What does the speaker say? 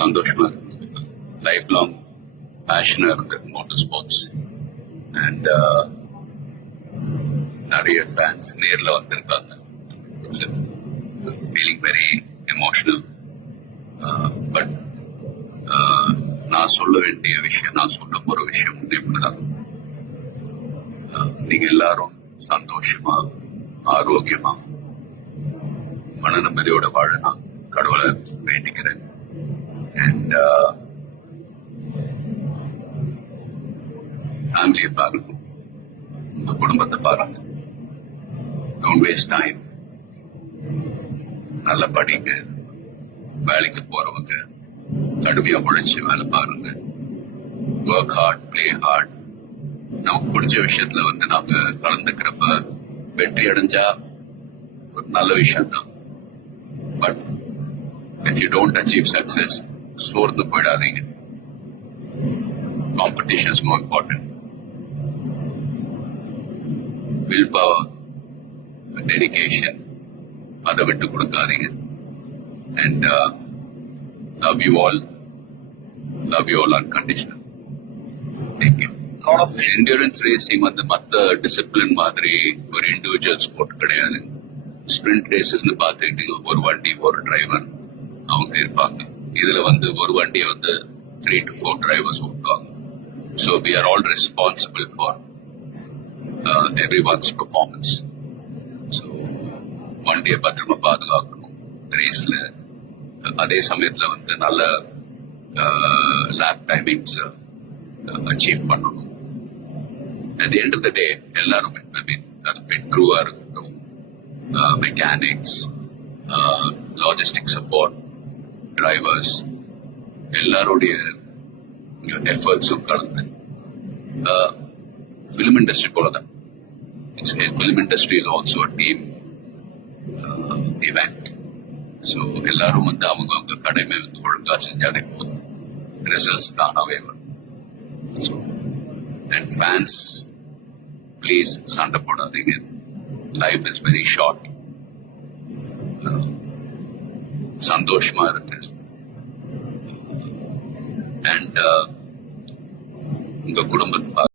சந்தோஷமா இருக்கு. Life long பேஷனா இருந்திருக்கு மோட்டார் ஸ்போர்ட்ஸ். அண்ட் நிறைய ஃபேன்ஸ் நேர்ல வந்திருக்காங்க. It's feeling very emotional. But நான் சொல்ல வேண்டிய விஷயம், நான் சொல்ல போற விஷயம் இப்படிதான். நீங்க எல்லாரும் சந்தோஷமா, ஆரோக்கியமா, மன நிம்மதியோட வாழ நான் கடவுளை வேண்டிக்கிறேன். அண்ட் ஃபேமிலியை பாருங்க, உங்க குடும்பத்தை பாருங்க. Don't waste time. நல்லா படிங்க. வேலைக்கு போறவங்க கடுமையா உழைச்சு வேலை பாருங்க. Work hard, play hard. நமக்கு பிடிச்ச விஷயத்துல நாம கலந்துக்கிறப்ப வெற்றி அடைஞ்சா ஒரு நல்ல விஷயம் தான். But if you don't achieve success, சோர்ந்து போயிடாதீங்க. Competition is more important. Will power, dedication, அதை விட்டு கொடுக்காதீங்க. And love you all unconditional. Thank you. Lot of endurance racing மத்த டிசிப்ளின் மாதிரி ஒரு இண்டிவிஜுவல் ஸ்போர்ட் கிடையாது. ஸ்பிரிண்ட் ரேசஸ்னு பார்த்துக்கிட்டு ஒரு வண்டி, ஒரு டிரைவர் அவங்க இருப்பாங்க. இதுல ஒரு வண்டியை 3 to 4 டிரைவர்ஸ் ஓட்டுவாங்க. So we are all responsible for everyone's performance. So வண்டியை பத்திரமா பாதுகாக்கணும் ரேஸ்ல. அதே சமயத்துல நல்ல லேப் டைமிங்ஸ் அச்சீவ் பண்ணணும். At the end of the day எல்லாருமே, பிட் க்ரூவா இருக்கட்டும், மெக்கானிக்ஸ், லாஜிஸ்டிக் சப்போர்ட், டிரைவர்ஸ், எல்லாருடைய எஃபர்ட்ஸும் கலந்து ஃபிலிம் இண்டஸ்ட்ரி போலதான். Film industry is also a team event. So எல்லாரும் அவங்க கடமை ஒழுங்கா செஞ்சாலே போதும், ரிசல்ட்ஸ் தானாவே வரும். ஸோ அண்ட் ஃபேன்ஸ், ப்ளீஸ் சண்டை போடாதீங்க. Life is very short. சந்தோஷமா இருக்கு. அண்ட் உங்க குடும்பத்தை